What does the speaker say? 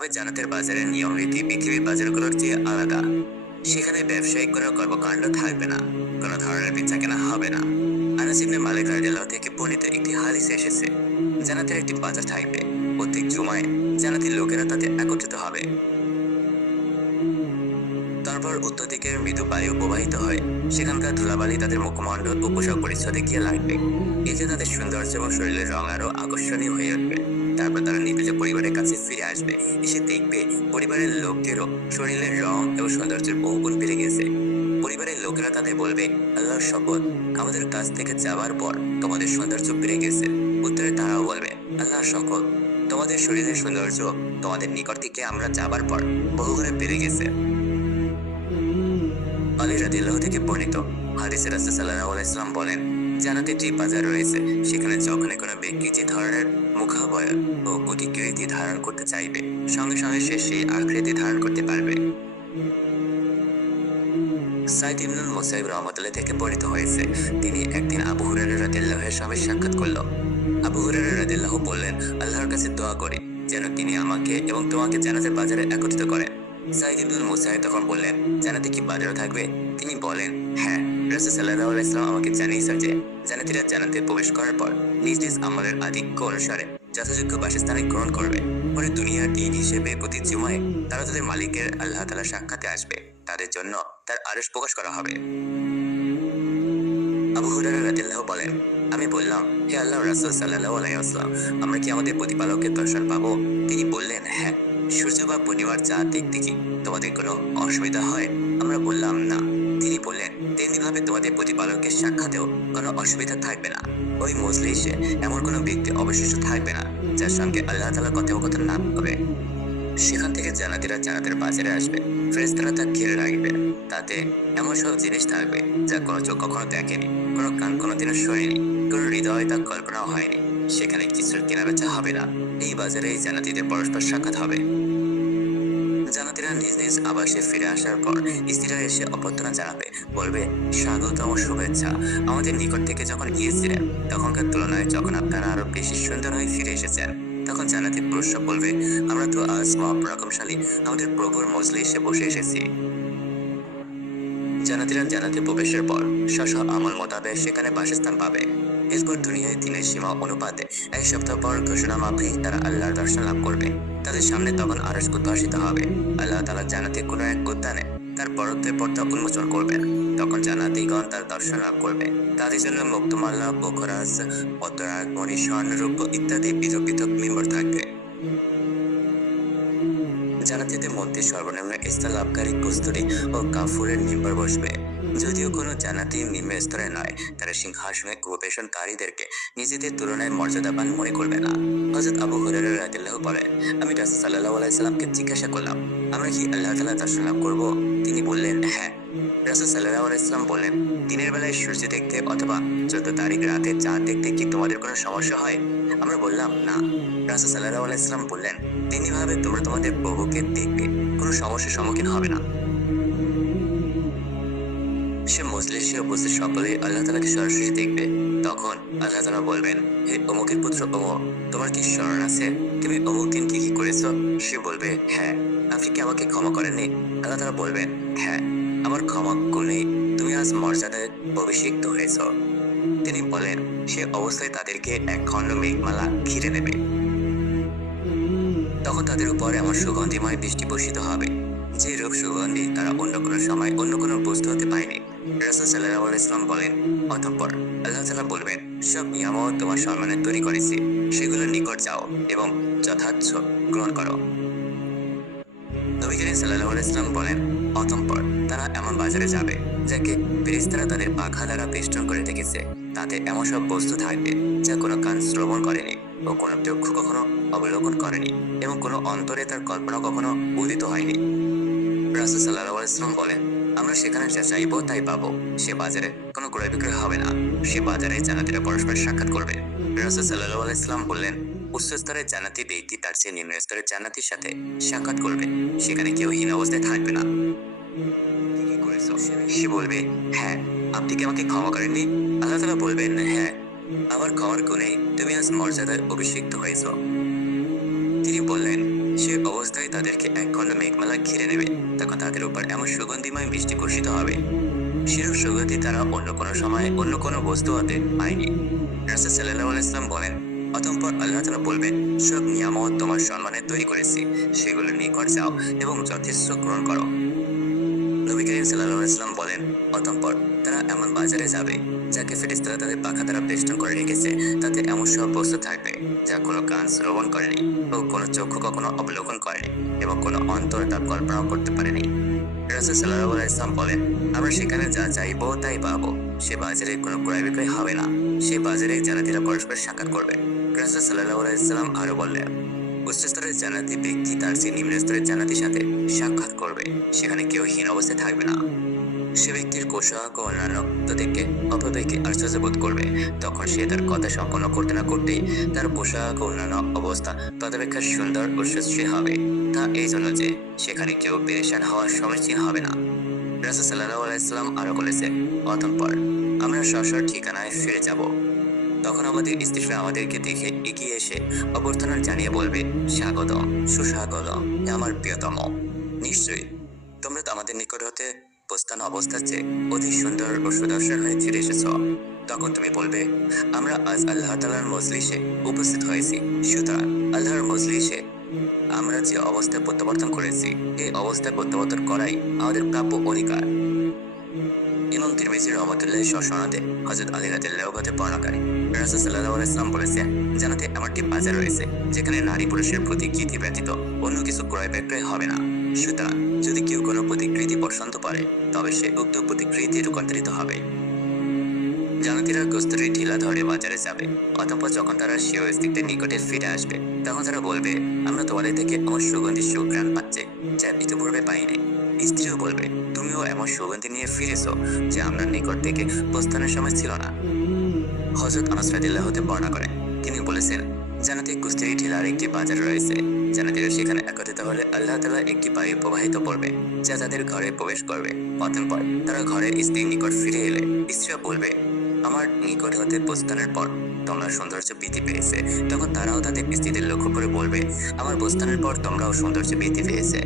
তবে জান্নাতের বাজারের নিয়ম রীতি পৃথিবীর বাজারগুলোর চেয়ে আলাদা। সেখানে ব্যবসায়িক কোনো কর্মকাণ্ড থাকবে না, কোনো ধরনের বেচাকেনা হবে না। আনাস ইবনে মালিক রাদিয়াল্লাহু থেকে বর্ণিত একটি হাদিসে এসেছে, জান্নাতের একটি বাজার থাকবে। প্রত্যেক জুমায় জান্নাতের লোকেরা তাতে একত্রিত হবে। তারপর উত্তর দিকের মৃদু বায়ু প্রবাহিত হয়, সেখানকার ধুলাবালি তাদের মুখমণ্ডল ও পোশাক পরিচ্ছদে গিয়ে লাগবে। এতে তাদের সৌন্দর্য এবং শরীরের রং আরো আকর্ষণীয় হয়ে উঠবে। তারপর তারা নির্বিঘ্নে পরিবারের কাছে ফিরে আসবে, এসে দেখবে পরিবারের লোকদেরও শরীরের রং এবং সৌন্দর্যের বহুগুণ বেড়ে গেছে। পরিবারের লোকেরা তাদের বলবে, আল্লাহর শপথ, আমাদের কাছ থেকে যাওয়ার পর তোমাদের সৌন্দর্য বেড়ে গেছে। উত্তরে তারাও বলবে, আল্লাহর শপথ, তোমাদের শরীরের সৌন্দর্য তোমাদের নিকট থেকে আমরা যাবার পর বহুগুণে বেড়ে গেছে। আলী রাদিয়াল্লাহু থেকে বর্ণিত হাদিসে রাসূল সাল্লাল্লাহু আলাইহি ওয়াসাল্লাম বলেন, জান্নাতে যে বাজার রয়েছে সেখানে যখনই কোনো ব্যক্তি যে ধরনের মুখাবয়ব ও প্রতিকৃতি ধারণ করতে চাইবে, সঙ্গে সঙ্গে সে সেই আকৃতি ধারণ করতে পারবে। সাইদ ইবনুল মুসাইয়িব রাহমাতুল্লাহ থেকে বর্ণিত হয়েছে, তিনি একদিন আবু হুরায়রা রাদিয়াল্লাহু এর সঙ্গে সাক্ষাৎ করল। আবু হুরায়রা রাদিয়াল্লাহু বললেন, আল্লাহর কাছে দোয়া করি যেন তিনি আমাকে এবং তোমাকে জান্নাতের বাজারে একত্রিত করেন। সাইদ ইবনুল মুসাইয়িব তখন বললেন, জান্নাতে কি বাজারও থাকবে? তিনি বলেন, হ্যাঁ, রাসূল সাল্লাল্লাহু আলাইহি ওয়াসাল্লাম আমাকে জানিয়েছেন যে জান্নাতীরা জান্নাতে প্রবেশ করার পর নিজ নিজ আমলের আধিক্য অনুসারে যথাযোগ্য বাসস্থানে গ্রহণ করবে। পরে দুনিয়ার দিন হিসেবে প্রতি জুমায় তারা তাদের মালিকের আল্লাহ তাআলার সাক্ষাতে আসবে। তাদের জন্য তার আরশ প্রকাশ করা হবে। আবু হুরায়রা রাদিয়াল্লাহু বলেন, আমি বললাম, হে আল্লাহর রাসূল সাল্লাল্লাহু আলাইহি ওয়াসাল্লাম, আমরা কি আমাদের প্রতিপালকের দর্শন পাবো? তিনি বললেন, হ্যাঁ। সূর্য বা পূর্ণিমার চাঁদ দেখতে কি তোমাদের কোনো অসুবিধা হয়? আমরা বললাম, না। তিনি বললেন, তেমনিভাবে তোমাদের প্রতিপালকের সাক্ষাতেও কোনো অসুবিধা থাকবে না। ওই মজলিসে এমন কোনো ব্যক্তি অবশিষ্ট থাকবে না যার সঙ্গে আল্লাহ তাআলা কথোপকথন না হবে। সেখান থেকে জান্নাতীরা জান্নাতের বাজারে আসবে, ফেরেশতারা তা ঘিরে রাখবে। তাতে এমন সব জিনিস থাকবে যা কোনো চোখ কখনো দেখেনি, কোনো কান কোনোদিনও শোনেনি, কোনো হৃদয় তা কল্পনাও হয়নি। সেখানে কিছুর কেনাবেচা হবে না। এই বাজারেই জান্নাতীদের পরস্পর সাক্ষাৎ হবে। জান্নাতীরা নিজ নিজ আবাসে ফিরে আসার পর স্ত্রীরা এসে অভ্যর্থনা জানাবে, বলবে, স্বাগতম ও শুভেচ্ছা। আমাদের নিকট থেকে যখন গিয়েছিলেন তখনকার তুলনায় যখন আপনারা আরো বেশি সুন্দর হয়ে ফিরে এসেছেন। তখন জান্নাতি পুরুষরা বলবে, আমরা তো আজ মহাপরাক্রমশালী আমাদের প্রভুর মজলিসে বসে এসেছি। জান্নাতীরা জান্নাতে প্রবেশের পর স্ব আমল মোতাবেক সেখানে বাসস্থান পাবে। এরপর দুনিয়ায় দিনের সীমা অনুপাতে এক সপ্তাহ পর ঘোষণা মাফিক তারা আল্লাহর দর্শন লাভ করবে। তাদের সামনে তখন আরশ উদ্ভাসিত হবে। আল্লাহ তাআলা জান্নাতে কোনো এক উদ্যানে তার বরত্বের পর্দা উন্মোচন করবেন। তখন জান্নাতীগণ তার দর্শন লাভ করবে। তাদের জন্য মুক্তমাল্লা, বখরাজ, পদ্মরাগ, মণি, স্বর্ণরূপ ইত্যাদি পৃথক পৃথক মিম্বর থাকবে। জান্নাতীদের মধ্যে সর্বনিম্ন স্থান লাভকারী কস্তুরী ও কাফুরের মিম্বর বসবে। যদিও কোনো জান্নাতি নিম্ন স্তরে নয়, তারা সিংহাসনে উপবেশনকারীদেরকে নিজেদের তুলনায় মর্যাদাবান মনে করবে না। হযরত আবু হুরায়রা রাদিয়াল্লাহু বলেন, আমি রাসূল সাল্লাল্লাহু আলাইহি সাল্লামকে জিজ্ঞাসা করলাম, আমরা কি আল্লাহ তাআলার দর্শন লাভ করব? তিনি বললেন, হ্যাঁ। রাসূল সাল্লাল্লাহু আলাইহি সাল্লাম বললেন, দিনের বেলায় সূর্য দেখতে অথবা 14 তারিখ রাতে চাঁদ দেখতে কি তোমাদের কোনো সমস্যা হয়? আমরা বললাম, না। রাসূল সাল্লাল্লাহু আলাইহি সাল্লাম বললেন, তেমনিভাবে তোমরা তোমাদের প্রভুকে দেখবে, কোনো সমস্যার সম্মুখীন হবে না। সে মজলিসে উপস্থিত সকলেই আল্লাহ তাআলাকে সরাসরি দেখবে। তখন আল্লাহ তাআলা বলবেন, হে অমুকের পুত্র অমুক, তোমার কি স্মরণ আছে তুমি অমুক দিন কি কি করেছ? সে বলবে, হ্যাঁ। আপনি কি আমাকে ক্ষমা করেননি? আল্লাহ তাআলা বলবেন, হ্যাঁ, আমার ক্ষমা করলেই তুমি আজ মর্যাদায় অভিষিক্ত হয়েছ। তিনি বলেন, সে অবস্থায় তাদেরকে এক খণ্ড মেঘমালা ঘিরে নেবে। তখন তাদের উপর এমন সুগন্ধিময় বৃষ্টি বর্ষিত হবে যে রূপ সুগন্ধি তারা অন্য কোনো সময় অন্য কোনো বস্তু হতে পায়নি। রাসূল সাল্লাল্লাহু আলাইহি ওয়াসাল্লাম বলেন, অতঃপর আল্লাহ তাআলা বলবেন, সব নিয়ামত তোমার সম্মানে তৈরি করেছি, সেগুলোর নিকট যাও এবং যথার্থ গ্রহণ করো। নবী করিম সাল্লাল্লাহু আলাইহি ওয়াসাল্লাম বলেন, অতঃপর তারা এমন বাজারে যাবে যাকে ফেরেশতারা তাদের পাখা দ্বারা বেষ্টন করে রেখেছে। তাতে এমন সব বস্তু থাকবে যা কোনো কান শ্রবণ করেনি ও কোনো চক্ষু কখনো অবলোকন করেনি এবং কোনো অন্তরে তার কল্পনা কখনো উদিত হয়নি। রাসূল সাল্লাল্লাহু আলাইহি ওয়াসাল্লাম বলেন, আমরা সেখানে যা চাইবো তাই পাবো। সে বাজারে কোনো ক্রয় বিক্রয় হবে না। সে বাজারে জান্নাতীরা পরস্পর সাক্ষাৎ করবে। রাসূল সাল্লাল্লাহু আলাইহি ওয়াসাল্লাম বললেন, উচ্চ স্তরের জান্নাতি ব্যক্তি তার চেয়ে নিম্ন স্তরের জান্নাতীর সাথে সাক্ষাৎ করবে। সেখানে কেউ হীন অবস্থায় থাকবে না। কি করেছো? সে বলবে, হ্যাঁ। আপনি কি আমাকে ক্ষমা করেননি? আল্লাহ তাআলা বলবেন, হ্যাঁ, আমার ক্ষমার গুণে তুমি আজ মর্যাদায় অভিষিক্ত হয়েছ। তিনি বললেন, সে অবস্থায় তাদের তাদেরকে এক খণ্ড মেঘমালা ঘিরে নেবে। তখন তাদের উপর এমন সুগন্ধিময় বৃষ্টি বর্ষিত হবে, সেরূপ সুগন্ধি তারা অন্য কোনো সময় অন্য কোনো বস্তু হতে পায়নি। রাসূল সাল্লাল্লাহু আলাইহি ওয়াসাল্লাম বলেন, অতঃপর আল্লাহ তাআলা বলবেন, সব নিয়ামত তোমার সম্মানে তৈরি করেছি, সেগুলোর নিকট যাও এবং যথেষ্ট গ্রহণ করো। নবী করিম সাল্লাল্লাহু আলাইহি ওয়াসাল্লাম বলেন, অতঃপর তারা এমন বাজারে যাবে যাকে ফেরেশতারা তাদের পাখা দ্বারা বেষ্টন করে রেখেছে। তাতে এমন সব বস্তু থাকবে যা কোনো কান শ্রবণ করেনি ও কোনো চক্ষু কখনো অবলোকন করেনি এবং কোনো অন্তর তা কল্পনাও করতে পারেনি। রাসূল সাল্লাল্লাহু আলাইহি ওয়াসাল্লাম বলেন, আমরা সেখানে যা চাইবো তাই পাবো। সে বাজারে কোনো ক্রয় বিক্রয় হবে না। সে বাজারে জান্নাতীরা পরস্পর সাক্ষাৎ করবে। রাসূল সাল্লাল্লাহু আলাইহি ওয়াসাল্লাম আরো বললেন, উচ্চ স্তরের জান্নাতি ব্যক্তি তার চেয়ে নিম্ন স্তরের জান্নাতির সাথে সাক্ষাৎ করবে। সেখানে কেউ হীন অবস্থায় থাকবে না। সে ব্যক্তির পোশাক ও অন্যান্য দেখে অপর ব্যক্তি আশ্চর্য বোধ করবে। তখন সে তার কথা সম্পন্ন করতে না করতেই তার পোশাক ও অন্যান্য অবস্থা তদপেক্ষা সুন্দর ও সুশ্রী হবে। তা এই জন্য যে সেখানে কেউ পেরেশান হওয়ার সম্মুখীন হবে না। রাসূল সাল্লাল্লাহু আলাইহি ওয়াসাল্লাম আরো বলেছেন, অতঃপর আমরা স্ব ঠিকানায় ফিরে যাব। তখন আমাদের স্ত্রীরা আমাদেরকে দেখে এগিয়ে এসে অভ্যর্থনা জানিয়ে বলবে, স্বাগতম, সুস্বাগতম, হে আমার প্রিয়তম। নিশ্চয়ই তোমরা তো আমাদের নিকট হতে প্রস্থান অবস্থার চেয়ে অধিক সুন্দর ও সুদর্শন হয়ে ফিরে এসেছ। তখন তুমি বলবে, আমরা আজ আল্লাহ তাআলার মজলিসে উপস্থিত হয়েছি। সুতরাং আল্লাহর মজলিসে আমরা যে অবস্থায় প্রত্যাবর্তন করেছি, এই অবস্থায় প্রত্যাবর্তন করাই আমাদের প্রাপ্য অধিকার। ইমাম তিরমিজি রাহমাতুল্লাহি সনদে হযরত আলী রাদিয়াল্লাহু আনহু বর্ণনা করেন, রাসূল সাল্লাল্লাহু আলাইহি ওয়াসাল্লাম বলেছেন, জান্নাতে এমন একটি বাজার রয়েছে যেখানে নারী পুরুষের প্রতিকৃতি ব্যতীত অন্য কিছু ক্রয় বিক্রয় হবে না। সুতরাং যদি কেউ কোনো প্রতিকৃতি পছন্দ করে তবে সে উক্ত প্রতিকৃতি রূপান্তরিত হবে। জান্নাতীরা কস্তুরী ঢিলা ধরে বাজারে যাবে। অতঃপর যখন তারা স্বীয় স্ত্রীদের নিকটে ফিরে আসবে, তখন তারা বলবে, আমরা তোমাদের থেকে এমন সুগন্ধি সুঘ্রাণ পাচ্ছি যা ইতিপূর্বে পাইনি। স্ত্রীও বলবে, তুমিও এমন সুগন্ধি নিয়ে ফিরেছো যে আমরা নিকট থেকে প্রস্থানের সময় ছিল না। হযরত আনাস রাদিয়াল্লাহু আনহু বর্ণনা করেন, তিনি বলেছেন, জান্নাতে কস্তুরী ঢিলার একটি বাজার রয়েছে। জান্নাতীরা সেখানে একত্রিত হলে আল্লাহ তাআলা একটি বায়ু প্রবাহিত করবে যা তাদের ঘরে প্রবেশ করবে। অতঃপর তারা ঘরের স্ত্রীর নিকট ফিরে এলে স্ত্রীরা বলবে, আমার নিকট হতে প্রস্থানের পর তোমরা সৌন্দর্য বৃদ্ধি পেয়েছে। তখন তারাও তাদের স্ত্রীদের লক্ষ্য করে বলবে, আমার প্রস্থানের পর তোমরাও সৌন্দর্য বৃদ্ধি পেয়েছে।